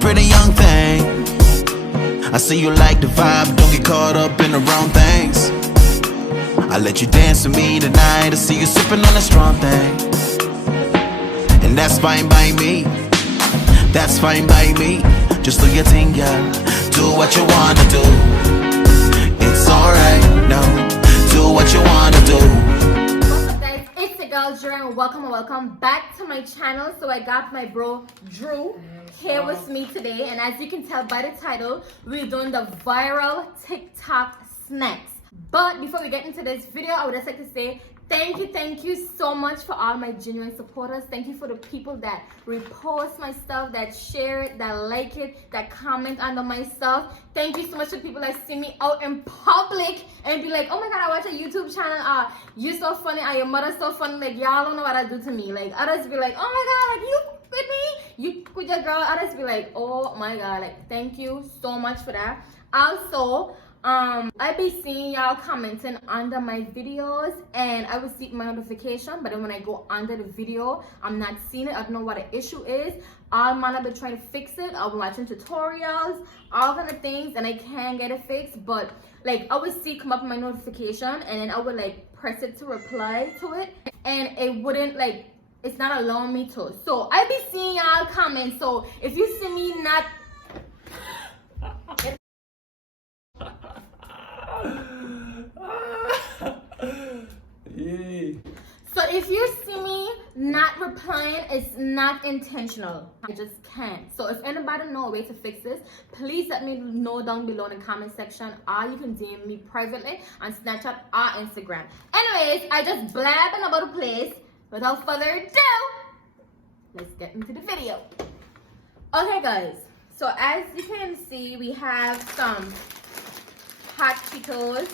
pretty young thing. I see you like the vibe, don't get caught up in the wrong things. I let you dance with me tonight, I see you sipping on a strong thing. And that's fine by me, that's fine by me. Just do your thing, girl, do what you wanna do. It's alright, no, do what you wanna do. What's up guys, it's the girl Drew and welcome back to my channel. So I got my bro Drew here with me today, and as you can tell by the title, we're doing the viral TikTok snacks. But before we get into this video, I would just like to say thank you so much for all my genuine supporters. Thank you for the people that repost my stuff, that share it, that like it, that comment under my stuff. Thank you so much to people that see me out in public and be like, oh my god, I watch a YouTube channel, you're so funny, your mother's so funny, like y'all don't know what I do to me. Like others be like, oh my god, like you with me, you with your girl. Others be like, oh my god, like thank you so much for that. Also, I be seeing y'all commenting under my videos and I will see my notification, but then when I go under the video, I'm not seeing it. I don't know what the issue is. I'm gonna be trying to fix it. I'll be watching tutorials, all kind of things, and I can't get it fixed. But like I would see come up in my notification and then I would like press it to reply to it, and it wouldn't like, it's not allowing me to. So I be seeing y'all comments. So if you see me not so if you see me not replying, it's not intentional. I just can't. So if anybody know a way to fix this, please let me know down below in the comment section, or you can DM me privately on Snapchat or Instagram. Anyways, I just blabbing about the place. Without further ado, let's get into the video. Okay guys, so as you can see, we have some hot Cheetos,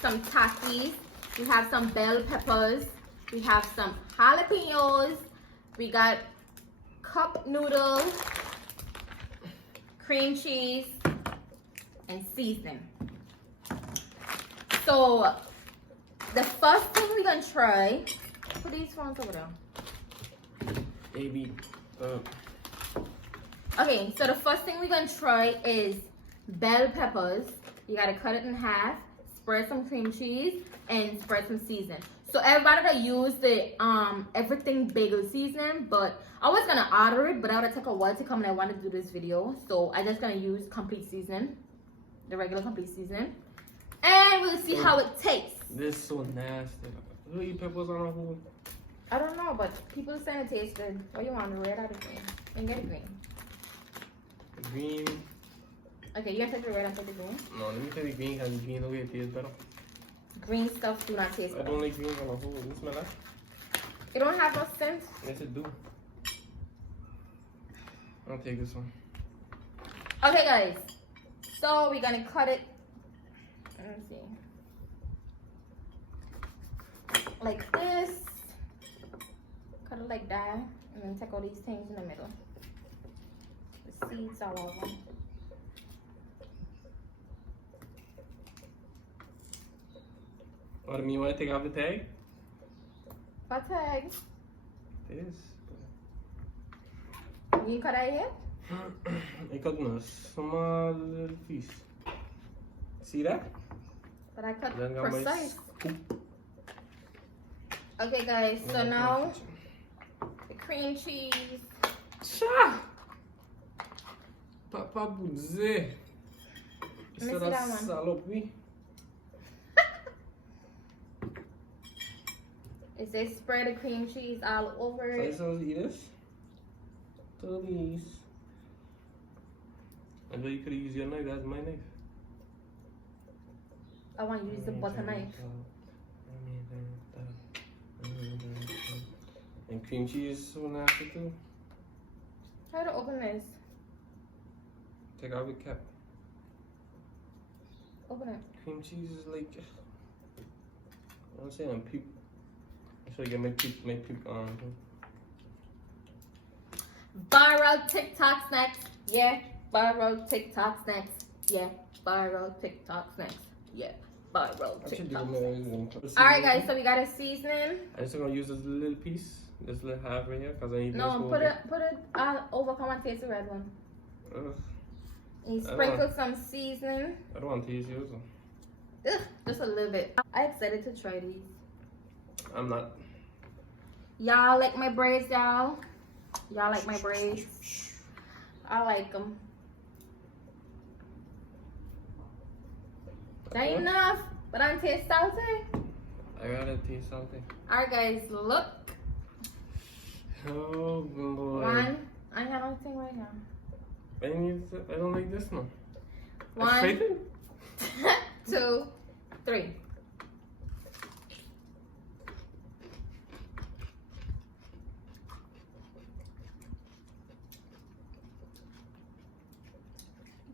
some Takis, we have some bell peppers, we have some jalapeños, we got cup noodles, cream cheese, and seasoning. So the first thing we're gonna try, put these ones over there. Baby. Okay, so the first thing we're gonna try is bell peppers. You gotta cut it in half, spread some cream cheese, and spread some seasoning. So everybody that use the everything bagel seasoning, but I was gonna order it, but I would take a while to come and I want to do this video. So I just gonna use complete seasoning, the regular complete seasoning, and we'll see how it tastes. This is so nasty. Who eat peppers on a whole? I don't know, but people say it tastes good. What you want, the red or the green? And get it green. The green. Okay, you gonna take the red and take the green? No, let me take the green because the green the way it tastes better. Green stuff do not taste good. I don't like green on a whole. You smell that? It don't have no scent. Yes, it do. I'll take this one. Okay, guys. So we're gonna cut it. Let me see. Like this. Cut it like that, and then take all these things in the middle. The seeds all over. What do you want to take off the tag? What tag? This. You cut it here? I cut a small little piece. See that? But I cut Then got my precise. scoop. Okay, guys. So now the cream cheese. Cha! Papa Budze. Let me see that one. Salopi. It says spread the cream cheese all over it. So eat this. Please. I know you could have used your knife. That's my knife. I want to use the butter knife. And cream cheese is so nasty too. Try to open this. Take out the cap. Open it. Cream cheese is like, I'm saying peep. I should get my peep on. Viral TikTok snacks. Yeah. Viral TikTok snacks. Yeah. Viral TikTok snacks. Yeah. Viral TikTok snacks. Alright guys, so we got a seasoning. I'm just gonna use this little piece, this little half right here, because I need No, put it over, come and taste the red one. Ugh. You sprinkle some seasoning. I don't want to taste yours. Ugh, just a little bit. I'm excited to try these. I'm not. Y'all like my braids, y'all? Y'all like my braids? I like them. That ain't enough, but I'm taste salty. I gotta taste something. Alright guys, look. Oh boy. One. I ain't got nothing right now. I don't like this one. One, 2, 3.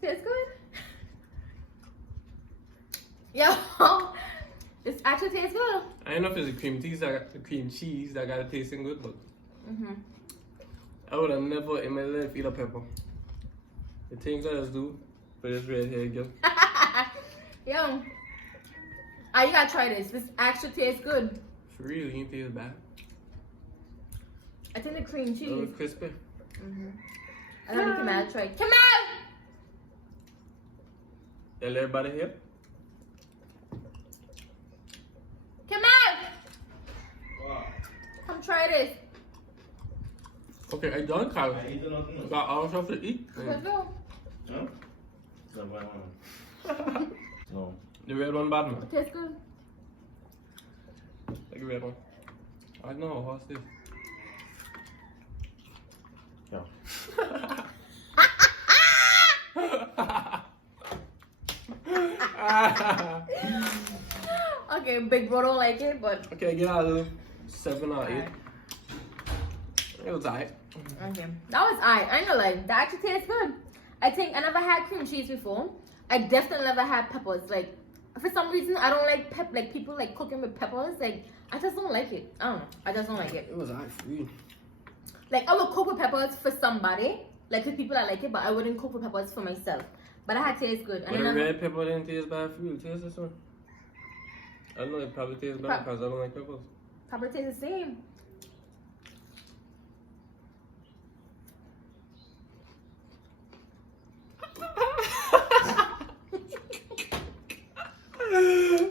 Tastes good. Yo, this actually tastes good. I don't know if it's the cream cheese that got it tasting good, but I would have never in my life eat a pepper. The things I just do for this red hair girl. Yo, you gotta try this. This actually tastes good. For real, you ain't taste bad. I think the cream A little cheese. crispy. I don't think I'll try it. Come out! Tell everybody here. Come out! Come try this. Okay, I done, Kyle. I eat nothing. Got all stuff to eat. Let's go. No? The white one. No. The red one bad, man. It tastes good. Like the red one. I know, what's this? Yeah. Okay, big bro don't like it, but Okay, I get out of 7 or 8. Alright. It was alright. okay. That was alright. I ain't gonna lie. That actually tastes good. I think I never had cream cheese before. I definitely never had peppers. Like, for some reason, I don't like like people like cooking with peppers. Like, I just don't like it. I don't know. I just don't like it. It was alright for you. Like, I would cook with peppers for somebody, like with people that like it, but I wouldn't cook with peppers for myself. But I had taste good. But the red pepper didn't taste bad for you. Taste this one. I don't know, it probably tastes bad because I don't like peppers. Pepper tastes the same.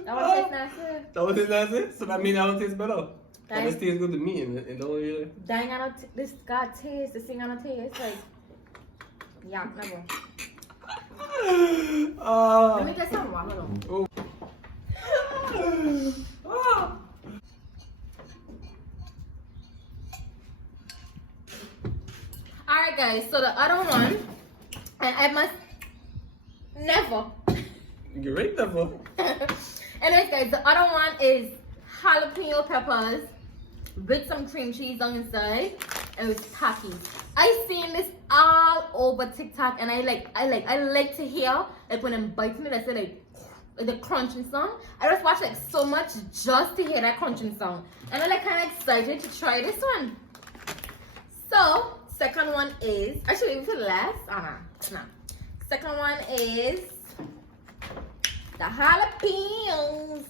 That one tastes nasty. That one tastes nasty? So that means that one tastes better. That And is- this tastes good to me and it don't really. That ain't got no this got taste. This thing got no taste. Like, yeah, never. Let me get some water though. Oh. Alright guys, so the other one, and I must never. You're right, pepper. Anyways guys, the other one is jalapeno peppers with some cream cheese on the inside. And with Takis. I seen this all over TikTok and I like to hear like when I'm biting it, I say like the crunching sound. I just watch like so much just to hear that crunching sound. And I'm like kind of excited to try this one. So second one is actually it was the last. No. Second one is the jalapenos.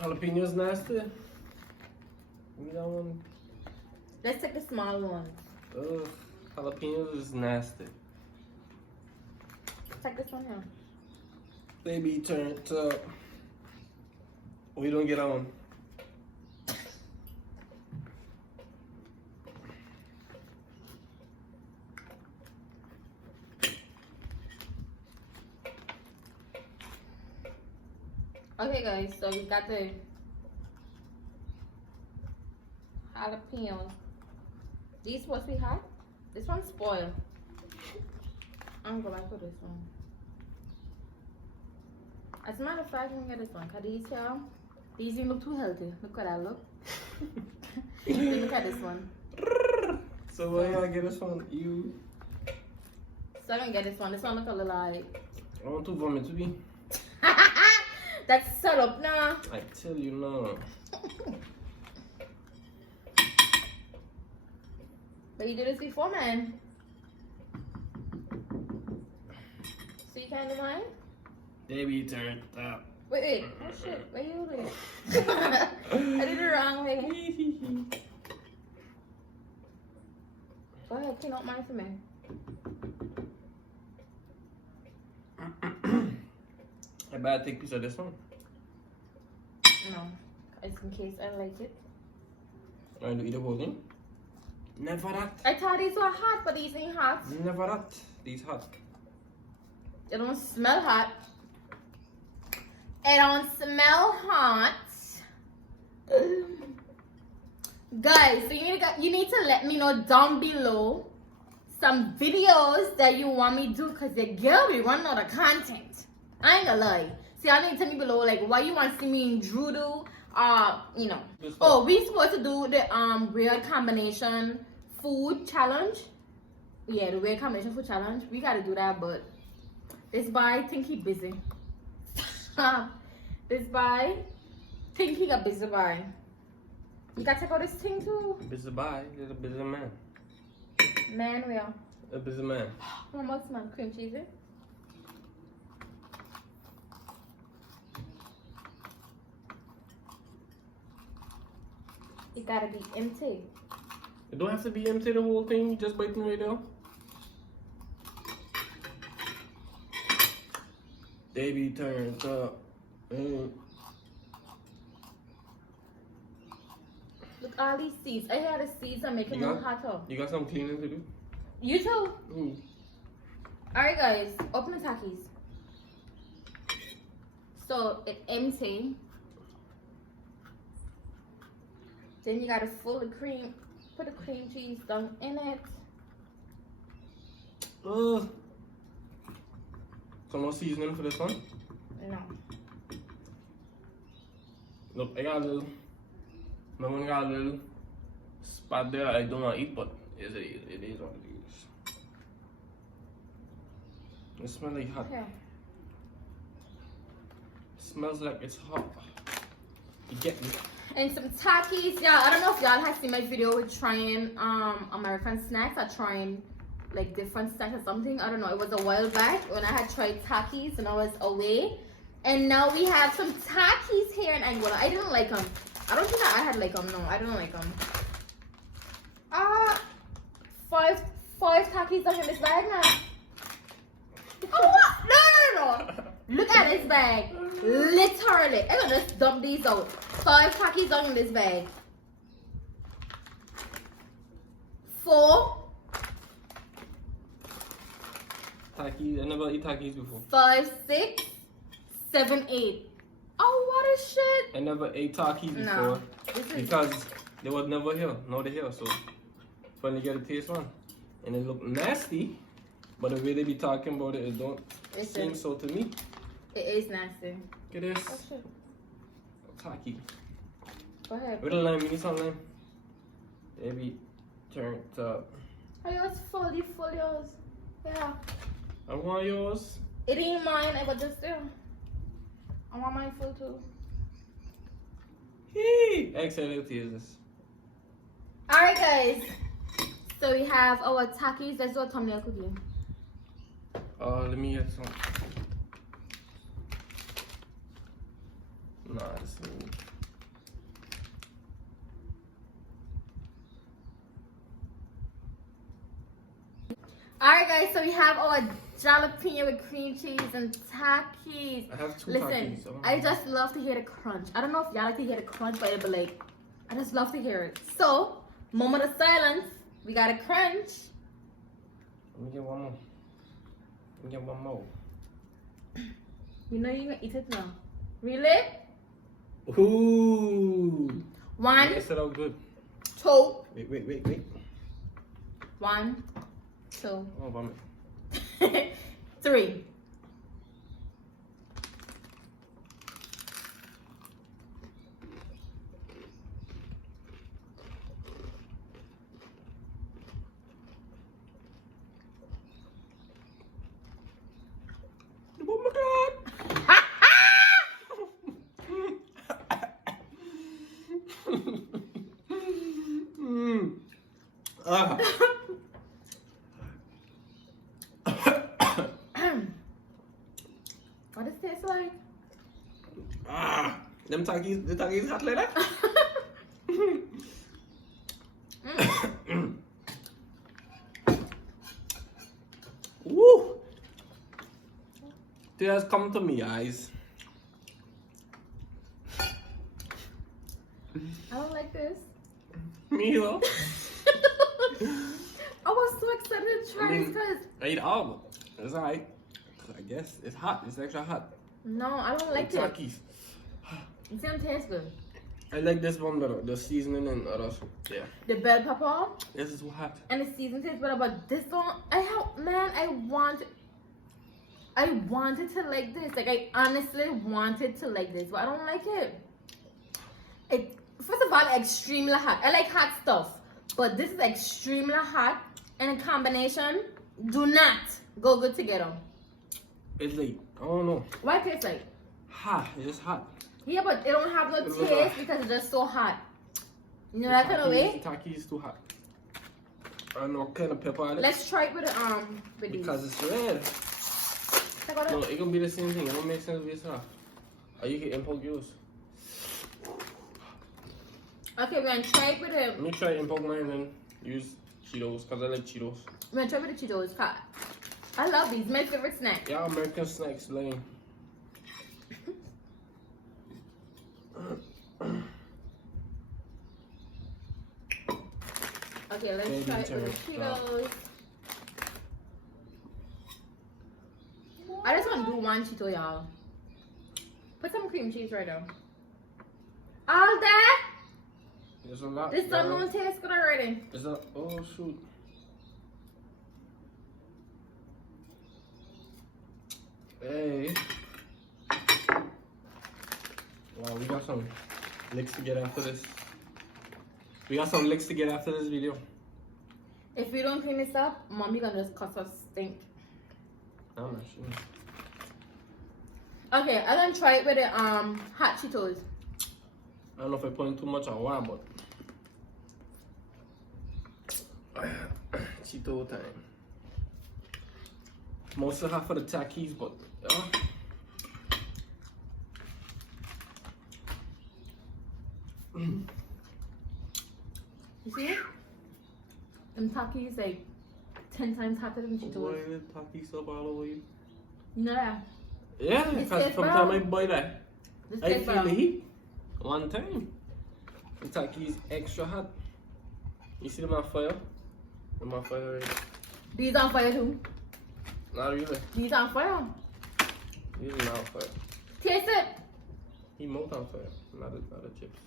Jalapenos nasty. Give me that one. Let's take the small one. Ugh, jalapenos is nasty. Let's take this one here. Baby, turn it up. We don't get on. Okay guys, so we got the jalapenos. These supposed to be hot? This one's spoiled. I'm gonna go back to this one. As a matter of fact, I'm gonna get this one. Cause these didn't look too healthy. Look at that look. Look at this one. So why y'all get this one? You. So I'm gonna get this one. This one look a little like. I want to vomit to be. That's set up now. I tell you now. But you did this before, man. So you can't do mine? Baby, turn it up. Wait. Oh shit. Where you doing? I did it wrong way. Go ahead, clean up mine for me. bad take piece of this one. No, it's in case I like it. I want to eat the whole thing. Never that. I thought these were hot, but these ain't hot. Never that. These hot. It don't smell hot. It don't smell hot. Guys, so you need to let me know down below some videos that you want me to do, because the girl be running out of content. I ain't gonna lie. So y'all need to tell me below like what you want to see me and Drew do. You know. Oh, we supposed to do the weird combination food challenge. Yeah, the weird combination food challenge. We gotta do that, but this boy think he busy. This boy think he got busy boy. You gotta check out this thing too. Busy bye. He's a busy man. Man, where? A busy man. How much man cream cheese? It gotta be empty. It don't have to be empty the whole thing. You just bite it right there. They be turned up. Look, all these seeds. I hear the seeds are making You it got- hotter. You got some cleaning to do? You too. Ooh. Alright guys, open the Takis. So it's empty. Then you gotta fill the cream, put the cream cheese down in it. So no seasoning for this one? No. Look, I got a little. My one got a little spot there I don't want to eat, but it is what it is. It smells like hot. Okay. It smells like it's hot. You get me? And some Takis. Yeah, I don't know if y'all have seen my video with trying American snacks or trying like different snacks or something. I don't know. It was a while back when I had tried Takis and I was away. And now we have some Takis here in Angola. I didn't like them. I don't think I had like them. No, I don't like them. Five Takis are in this bag now. Oh what? No. Look at this bag. Literally. I'm gonna just dump these out. 5 Takis are in this bag. 4. Takis. I never eat Takis before. 5, 6, 7, 8. Oh, what a shit. I never ate Takis before No. This is because they was never here. Now they're here, so finally get a taste one. And it look nasty, but the way they be talking about it don't seem so to me. it is nasty. Look at this. Oh shit. Taki. Go ahead. With a lime, you need some lime. They be turned up. Oh, yours fully yours. Yeah. I want yours. It ain't mine, I was just there. I want mine full too. Hey, excellent is this. Alright guys. So we have our Takis. Let's do a thumbnail cookie. Let me get some. Nah, this is. Alright guys, so we have our jalapeno with cream cheese and Takis. I have 2 Listen, Takis. Oh. I just love to hear the crunch. I don't know if y'all like to hear the crunch, but it'll be like, I just love to hear it. So, moment of silence. We got a crunch. Let me get one more. Let me get one more. You know you're gonna eat it now. Really? Ooh. 1, It set out good. 2. Wait. 1, 2, Oh, bummer. 3. Oh my god! What does it taste like? Them Takis, the Takis hot like that? Woo! Tears come to me eyes. I don't like this. Me though. I was so excited to try this because I eat all of it. It's alright. I guess it's hot. It's extra hot. no, I don't like it. Takis. It doesn't taste good. I like this one better. The seasoning and others. Yeah. The bell pepper This is too hot. and the season tastes better, but this one, I wanted to like this. Like I honestly wanted to like this, but I don't like it. First of all, extremely hot. I like hot stuff, but this is extremely hot, and in combination, do not go good together. It's like, I don't know. Why it tastes like? Hot. It's just hot. Yeah, but it don't have no taste because it's just so hot. You know that kind of way? The Takis is too hot. I don't know what kind of pepper on it. Let's try it with these. Because it's red. Check out No, it. it can be the same thing. It don't make sense with yourself. Or you can import yours. Okay, we're gonna try it with Let me try import mine and then use Cheetos because I like Cheetos. We're gonna try with the Cheetos. I love these. My favorite snack. Yeah, American snacks, lame. Okay, let's try it with the Cheetos. I just want to do one Cheeto, y'all. Put some cream cheese right there. All that? There's a lot. This one don't taste good already. Is that? Oh shoot. Hey. Wow, we got some licks to get after this. We got some licks to get after this video. If we don't clean this up, mommy gonna just cut us stink. I'm not sure. Okay, I'm gonna try it with the hot Cheetos. I don't know if I'm putting too much or what, but Cheeto time. Mostly half for the Takis, but You see? Them Takis like 10 times hotter than why Cheetos. the Takis up all over you? You know that? Yeah, This because tastes from better. time I buy that, This I tastes feel better. the heat. One time. The Takis extra hot. You see them on fire? Them on fire already. These on fire too. Not really. These on fire. These are not on fire. Taste it. He mouth on fire. Not the chips.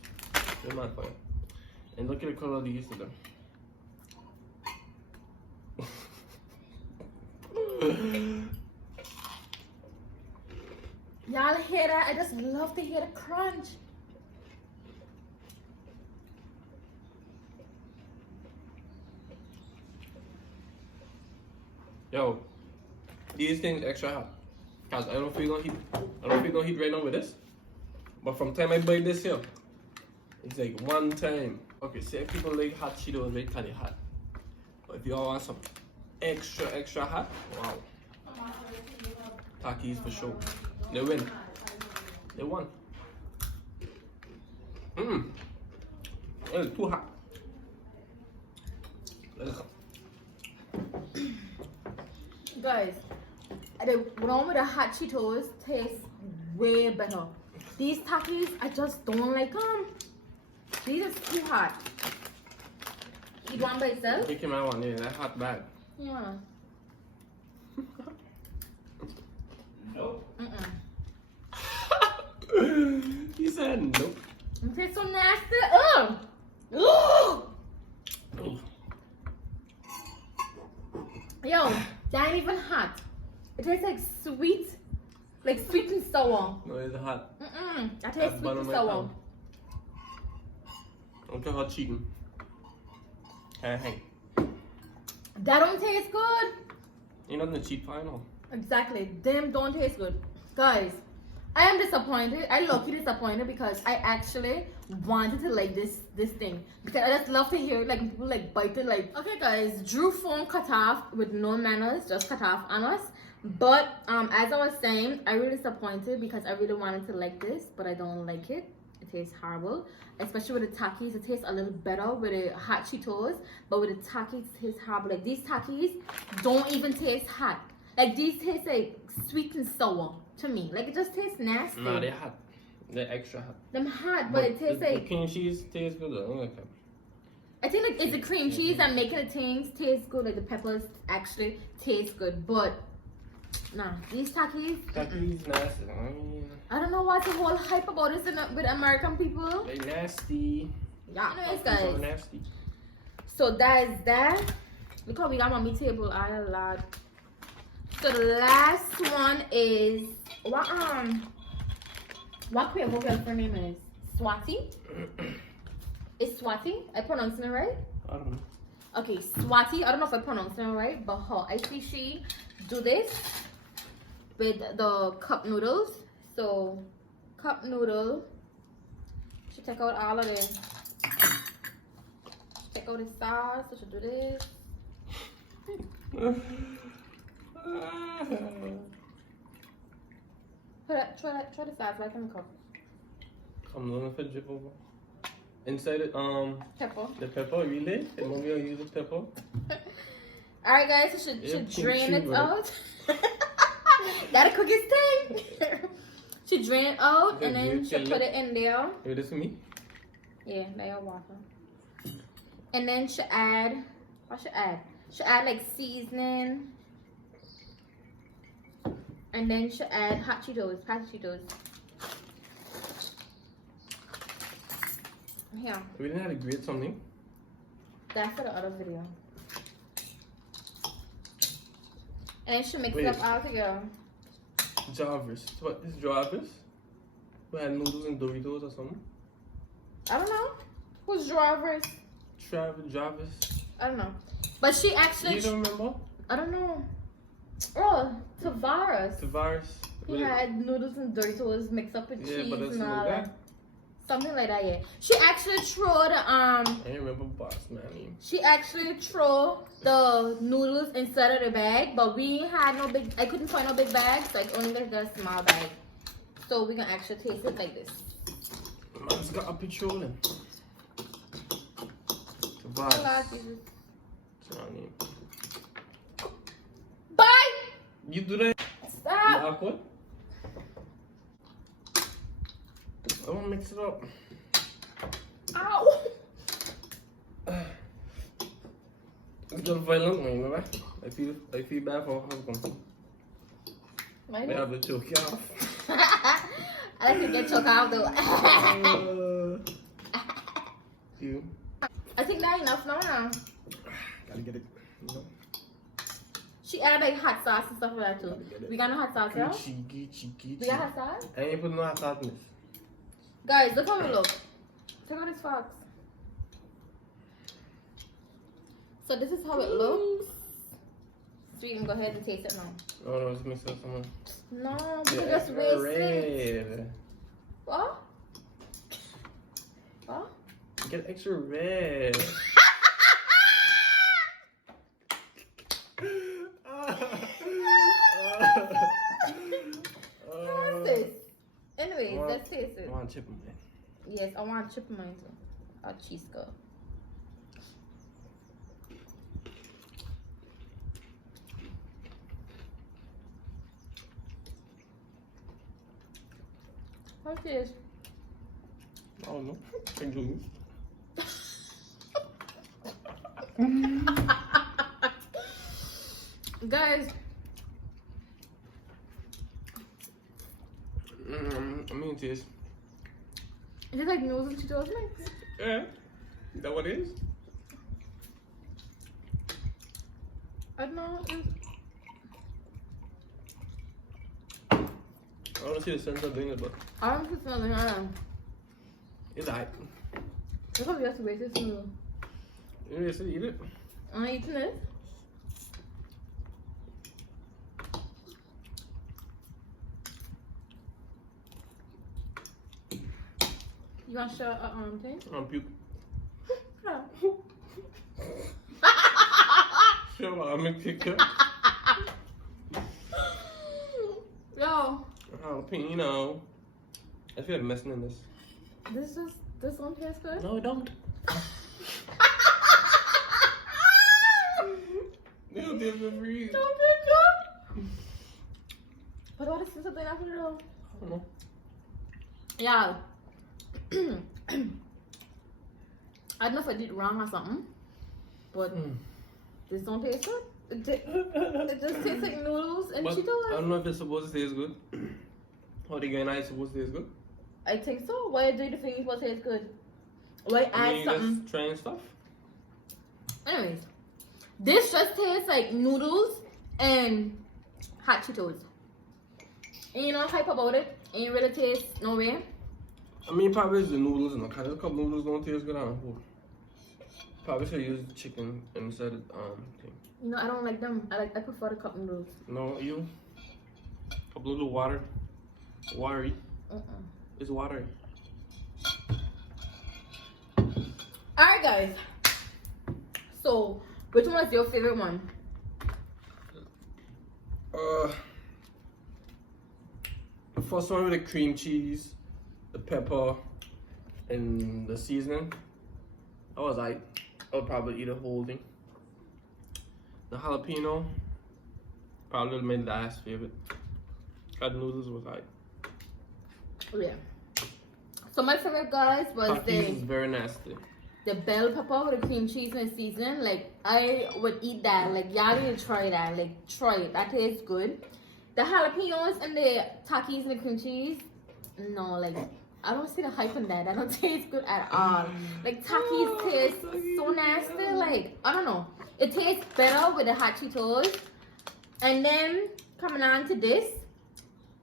They're on fire. And look at the color of these to them. Y'all hear that? I just love to hear the crunch. Yo, these things extra hot. Cause I don't feel gonna heat. I don't feel gonna heat right now with this. But from time I buy this here, it's like one time. Okay, say people like hot Cheetos, they kind of hot. But if you all want some extra hot, wow. Takis for sure. They win. They won. It's too hot. Ugh. Guys, the one with the hot Cheetos tastes way better. These Takis, I just don't like them. These are too hot. Eat one by itself? Make him out one, yeah, that hot bad. Yeah. Nope. He said nope. It tastes so nasty. Ugh! Ugh! Oh. Yo, that ain't even hot. It tastes like sweet and sour. No, it's hot. That tastes sweet and sour. Okay, hot cheating. Hey. That don't taste good. Ain't nothing to cheat for, I know. Exactly. Them don't taste good. Guys, I am disappointed. I low-key disappointed because I actually wanted to like this thing. Because I just love to hear like people like bite it like. Okay guys, Drew phone cut off with no manners, just cut off on us. But as I was saying, I really disappointed because I really wanted to like this, but I don't like it. It tastes horrible. Especially with the Takis, it tastes a little better with the hot Cheetos. But with the Takis, it tastes horrible. Like these Takis don't even taste hot. Like these taste like sweet and sour to me. Like it just tastes nasty. Nah, they're hot. They're extra hot. Them hot, but it tastes the like. cream cheese tastes good though. Okay. I think like it's the cream cheese and making the things taste good. Like the peppers actually taste good, but nah, these Takis. Takis nasty. I don't know what's the whole hype about this with American people. They nasty. Yeah, anyways, Takis are guys. nasty. So that is that. Look how we got mommy table. I lot. So the last one is what Korean girlfriend name is? Swati? Is Swati? I pronouncing it right? I don't know. Okay, Swati. I don't know if I pronouncing it right, but her I see she do this with the cup noodles. So cup noodle. She take out all of this. She take out the sauce. So she do this. Try the sauce right in the cup. Come on, if it drip over. Inside it, Pepper. the pepper, really? The mommy will use the pepper. Alright guys, so should drain it out. That'll cook his thing. She drain it out and then she put it in there. Give this to me. Yeah, now your water. And then she add, what she add? She add like seasoning. And then she add hot Cheetos, spicy Cheetos. Here. We didn't have to grate something. That's for the other video. And then she mix Wait. it up all together. Jarvis. What is Jarvis? We had noodles and Doritos or something. I don't know. Who's Jarvis? Jarvis. I don't know. But she actually. You don't remember? I don't know. Oh, Tavares. Tavares. He had noodles and Doritos mixed up with cheese but that's and all like that. that. Something like that, yeah. She actually threw the I remember boss man name. She actually threw the noodles inside of the bag, but we had no big. I couldn't find no big bags, like only the small bag. So we can actually taste it like this. Man's got a patrolling. I like Tavares. this. What's her name? Bye. You do that? Stop. You awkward? I want to mix it up. Ow. It's just violent, man, you know that? I feel bad for her husband. My They have to choke you off. I like to get choked out though. You I think that's enough now. gotta get it. You know? She added like hot sauce and stuff like that too. We got no hot sauce, yeah? Cheeky. We got hot sauce? I ain't put no hot sauce in this. Guys, look how we look. Check out this fox. So this is how it looks. Sweet, go ahead and taste it now. Oh no, let's mix it up someone. No, because that's wasted. What? What? Get extra red. What's this? Anyways, let's taste it. I want chip in there. Yes, I want chip in mine too. A cheese girl. What's this? I don't know. Enjoy it. Guys, I mean, it is. is it like noodles and Cheetos mix? Yeah. Is that what it is? I don't know. I don't see the sense of doing it, but I don't know if it's smelling. I don't know. it's alright. Look how we have to waste this noodle. You just eat it. I'm not eating it. You want to share a thing? Puke. No. Sure, I'm gonna pick up. Yo, Jalapeno. I feel like messing in this. this one tastes good. No, it don't. No, different breed. Don't get good. But what is this thing after though? I don't know. Yeah. I don't know if I did wrong or something, but this don't taste good. It just tastes like noodles and But Cheetos. I don't know if it's supposed to taste good. How the guy and I is supposed to taste good. I think so. Why do you think it's supposed to taste good? Why I add mean, something? just trying stuff. Anyways, this just tastes like noodles and hot Cheetos. And you know, hype about it. Ain't really taste no way. I mean, probably it's the noodles and the kind of cup noodles don't taste good. I don't know. Probably should use chicken instead of thing. You know, I don't like them. I prefer the cup noodles. No, you. Cup noodle water. Watery. Uh-uh. It's watery. Alright guys. So, which one was your favorite one? The first one with the cream cheese, the pepper, and the seasoning. I would probably eat a whole thing. The jalapeno, probably my last favorite. The noodles was like. Oh yeah. So my favorite guys was Takis is very nasty. the bell pepper with the cream cheese and seasoning. Like I would eat that. Like y'all need to try that. Like try it. That tastes good. The jalapenos and the Takis and the cream cheese. No, like I don't see the hype on that. That don't taste good at all. Like Takis taste so nasty. Like I don't know. It tastes better with the hot Cheetos. And then coming on to this.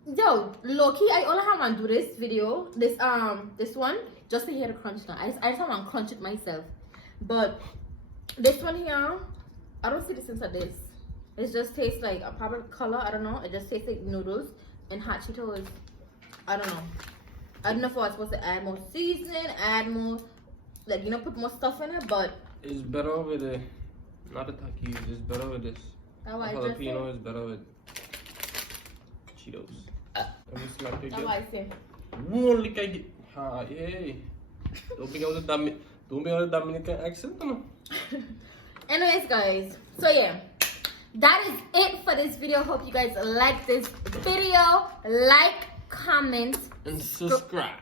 Yo, Loki, I only have to do this video, this one, just to hear the crunch now. I just want to crunch it myself. But this one here, I don't see the sense of this. It just tastes like a proper color. I don't know. It just tastes like noodles and hot Cheetos. I don't know. I don't know if I was supposed to add more seasoning, add more, like, you know, put more stuff in it, but It's better with the, not the Takis, it's better with this. that's The why I just jalapeno said. is better with Cheetos. Let me slap it That's why I said. Only can get. Ha, yay. Don't be able to Dominican accent, no? Anyways guys, so yeah, that is it for this video. Hope you guys like this video. Like, comment, And subscribe.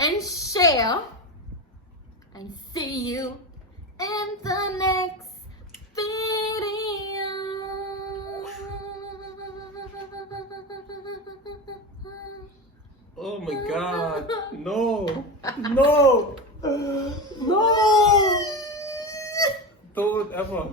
and share, and see you in the next video. Oh my god. No. No. No. Don't ever.